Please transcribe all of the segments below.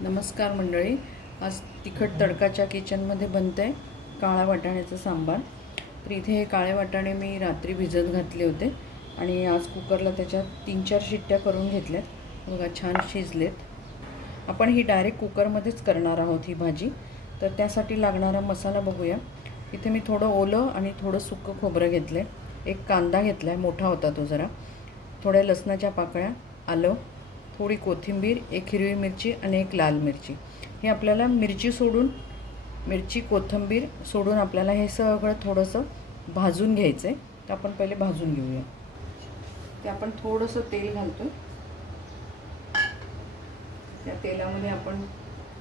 नमस्कार मंडळी, आज तिखट तडकाच्या किचनमध्ये बनतंय काळा वाटाण्याचं सांबार। तर इथे हे काळे वाटाणे मी रात्री भिजत घातले होते आणि आज कुकरला त्याच्यात 3-4 शिट्ट्या करून घेतल्यात। बघा छान शिजलेत। आपण ही डायरेक्ट कुकरमध्येच करणार आहोत ही भाजी। तर त्यासाठी लागणारा मसाला बघूया। इथे मी थोडं ओलं आणि थोडं सुकं खोबरं घेतले, एक कांदा घेतलाय, मोठा होता तो जरा, थोड्या लसणाच्या पाकळ्या, आलं, थोडी कोथिंबीर, एक हिरवी मिरची आणि एक लाल मिरची। हे आपल्याला मिरची कोथिंबीर सोडून आपल्याला हे सगळं थोडंसं भाजून घ्यायचं आहे। तर आपण पहिले भाजून घेऊया। ते आपण थोडंसं तेल घालतो, त्या तेलामध्ये आपण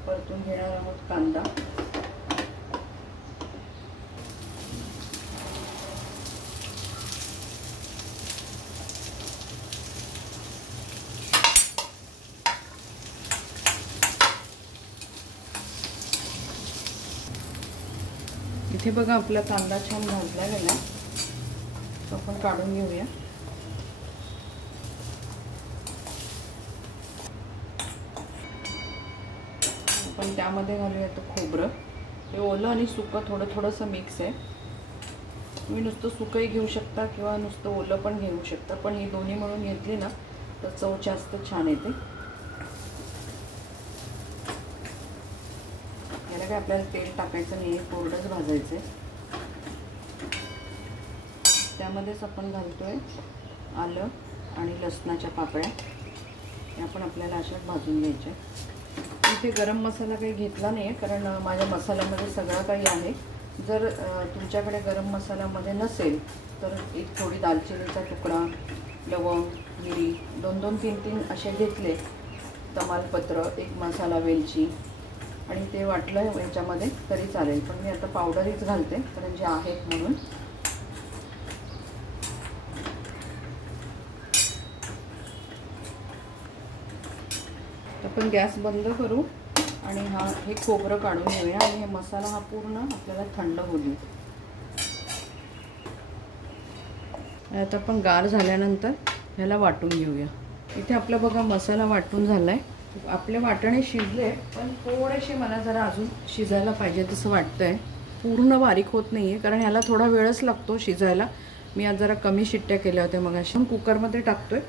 परतून घेणार आहोत कांदा, इथे बघा आपला कांदा छान भाजला गेला, तो आपण काढून घेऊया। आपण त्यामध्ये घालूया तो खोबरं। हे ओलं आणि सुकं थोडंसं मिक्स आहे। तुम्ही नुसतं सुकंही घेऊ शकता किंवा नुसतं ओलं पण घेऊ शकता, पण ही दोन्ही मिळून घेतली ना तर चव जास्त छान येते। याला काय आपल्याला तेल टाकायचं नाही, कोरडंच भाजायचं आहे। त्यामध्येच आपण घालतोय आलं आणि लसणाच्या पाकळ्या, हे आपण आपल्याला अशा भाजून घ्यायच्या। इथे गरम मसाला काही घेतला नाही आहे, कारण माझ्या मसाल्यामध्ये सगळं काही आहे। जर तुमच्याकडे गरम मसाल्यामध्ये नसेल तर एक थोडी दालचिनीचा तुकडा, लवंग, मिरी 2-2, 3-3 असे घेतले, तमालपत्र, एक मसाला वेलची, आणि ते वाटलं याच्यामध्ये तरी चालेल, पण मी आता पावडरच घालते कारण जे आहेत म्हणून। आपण गॅस बंद करू आणि हे खोबरं काढून घेऊया आणि हे मसाला हा पूर्ण आपल्याला थंड होऊ देऊ। आता आपण गार झाल्यानंतर ह्याला वाटून घेऊया। इथे आपला बघा मसाला वाटून झालाय। आपले वाटाणे शिजले, पण थोडेसे मला जरा अजून शिजायला पाहिजे तसं वाटतंय। पूर्ण बारीक होत नाहीये कारण ह्याला थोडा वेळच लागतो शिजायला। मी आज जरा कमी शिट्ट्या केल्या होत्या मगाशी। कुकरमध्ये टाकतोय,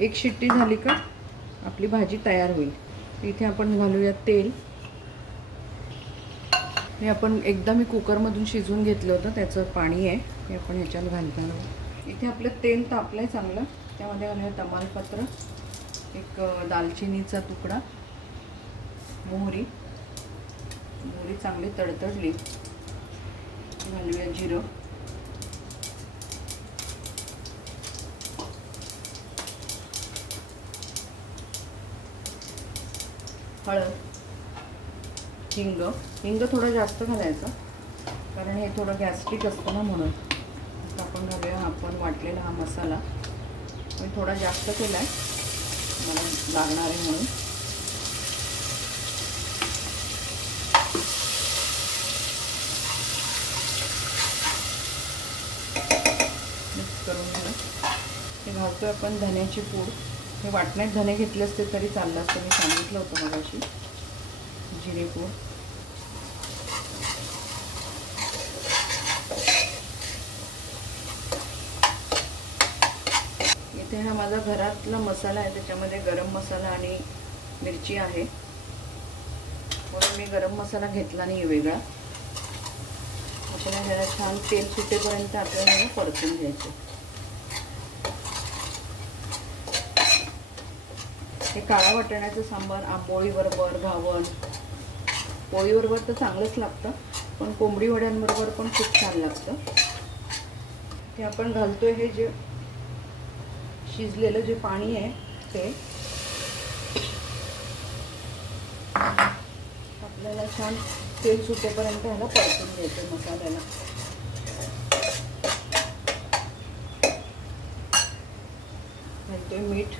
एक शिट्टी झाली का आपली भाजी तयार होईल। इथे आपण घालूया तेल। हे आपण एकदा मी कुकरमधून शिजवून घेतलं होतं, त्याचं पाणी आहे, हे आपण ह्याच्यात घालताना। इथे आपलं तेल तापलंय चांगलं, त्यामध्ये घालूया तमालपत्र, एक दालचिनीचा तुकडा, मोहरी चांगली तडतडली, घालूया जिरं, हळद, हिंग थोडं जास्त घालायचं कारण हे थोडं गॅस्ट्रिक असतं ना, म्हणून। आता आपण घालूया आपण वाटलेला हा मसाला, मी थोडा जास्त केला आहे, मला लागणार आहे म्हणून। मिक्स करून घेऊ। हे घालतोय आपण धन्याची पूड। हे वाटण्यात धने घेतले असते तरी चाललं असतं, मी सांगितलं होतं मगाशी। जिरेपूड, इथे हा माझा घरातला मसाला आहे, त्याच्यामध्ये गरम मसाला आणि मिरची आहे, म्हणून मी गरम मसाला घेतला नाही वेगळा। आपल्याला ह्याला छान तेल सुटेपर्यंत आपल्याला परतून घ्यायचं। हे काळा वाटाण्याचं सांबार आंबोळीबरोबर, घावण पोळीबरोबर तर चांगलंच लागतं, पण कोंबडी वड्यांबरोबर पण खूप छान लागतं। ते आपण घालतोय हे जे शिजलेलं जे पाणी आहे ते आपल्याला छान तेल सुटेपर्यंत ह्याला परतून घ्यायचं मसाल्याला। घालतोय मीठ,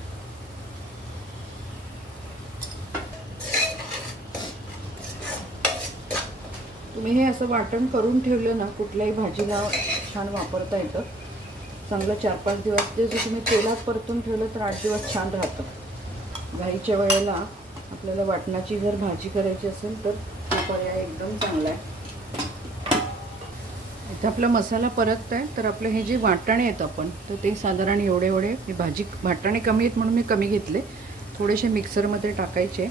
तुम्ही हे असं वाटण करून ठेवलं ना कुठल्याही भाजीला छान वापरता येतं। चांगलं 4-5 दिवस ते जर तुम्ही तेलात परतून ठेवलं तर 8 दिवस छान राहतं। घाईच्या वेळेला आपल्याला वाटणाची जर भाजी करायची असेल तर तो पर्याय एकदम चांगला आहे. इथं आपला मसाला परतत आहे, तर आपले हे जे वाटाणे आहेत आपण तर ते साधारण एवढे मी भाजी वाटाणे कमी आहेत म्हणून मी कमी घेतले. थोडेसे मिक्सरमध्ये टाकायचे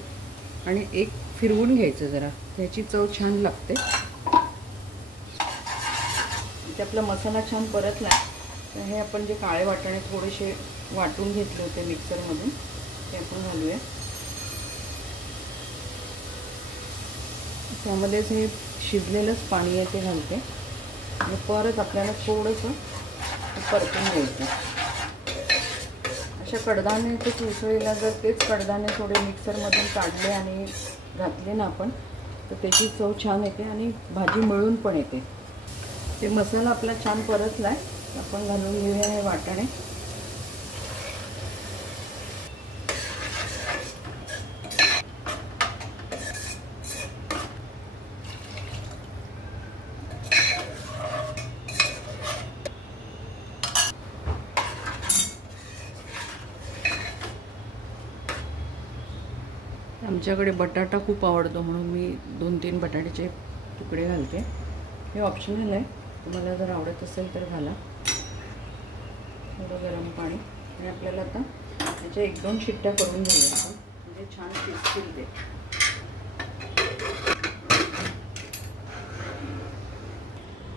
आणि एक फिरवून घ्यायचं जरा, त्याची चव छान लागते. इथे आपला मसाला छान परतला. तर हे आपण जे काळे वाटाणे थोडेसे वाटून घेतले होते मिक्सरमधून ते आपण घालूया. त्यामध्येच हे शिजलेलंच पाणी आहे ते घालते आणि परत आपल्याला थोडंसं परतून घ्यायचं. अशा कडधान्याचे उसळीला जर तेच कडधान्य थोडे मिक्सरमधून काढले आणि घातले ना आपण तर त्याची चव छान येते आणि भाजी मिळून पण येते. ते मसाला आपला छान परतला आहे, आपण घालून घेऊया हे वाटाणे. आमच्याकडे बटाटा खूप आवडतो म्हणून मी 2-3 बटाट्याचे तुकडे घालते. हे ऑप्शनल आहे, तुम्हाला जर आवडत असेल तर घाला. थोडं गरम पाणी आणि आपल्याला आता त्याच्या 1-2 शिट्ट्या करून घेऊया आपण, म्हणजे छान शिजतील ते.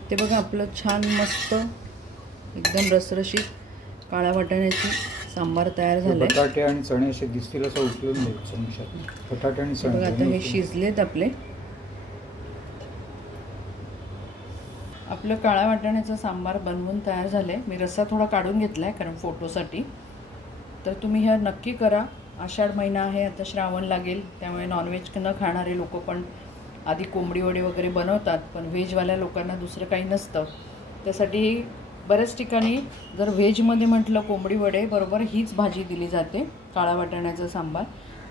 ते बघा आपलं छान मस्त एकदम रसरशीत काळ्या वाटाण्याची सांबार तयार झाले. बटाटे आणि चणे असे दिसतील असं उकळून द्यायचं. बटाटे आणि चणे आता हे शिजलेत आपले. आपलं काळ्या वाटाण्याचं सांबार बनवून तयार झाले. मी रस्सा थोडा काढून घेतला आहे कारण फोटोसाठी. तर तुम्ही हे नक्की करा. आषाढ महिना आहे, आता श्रावण लागेल, त्यामुळे नॉनव्हेज न खाणारे लोक पण आधी कोंबडी वडे वगैरे बनवतात, पण व्हेजवाल्या लोकांना दुसरं काही नसतं. त्यासाठी बऱ्याच ठिकाणी जर व्हेजमध्ये म्हटलं कोंबडी वडे बरोबर हीच भाजी दिली जाते, काळा वाटाण्याचं सांबार.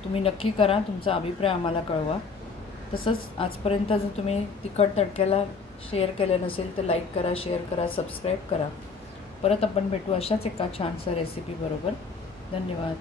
तुम्ही नक्की करा, तुमचा अभिप्राय आम्हाला कळवा. तसंच आजपर्यंत जर तुम्ही तिखट तडक्याला शेअर केलं नसेल तर लाईक करा, शेअर करा, सबस्क्राईब करा. परत आपण भेटू अशाच एका छानशा रेसिपी बरोबर. धन्यवाद.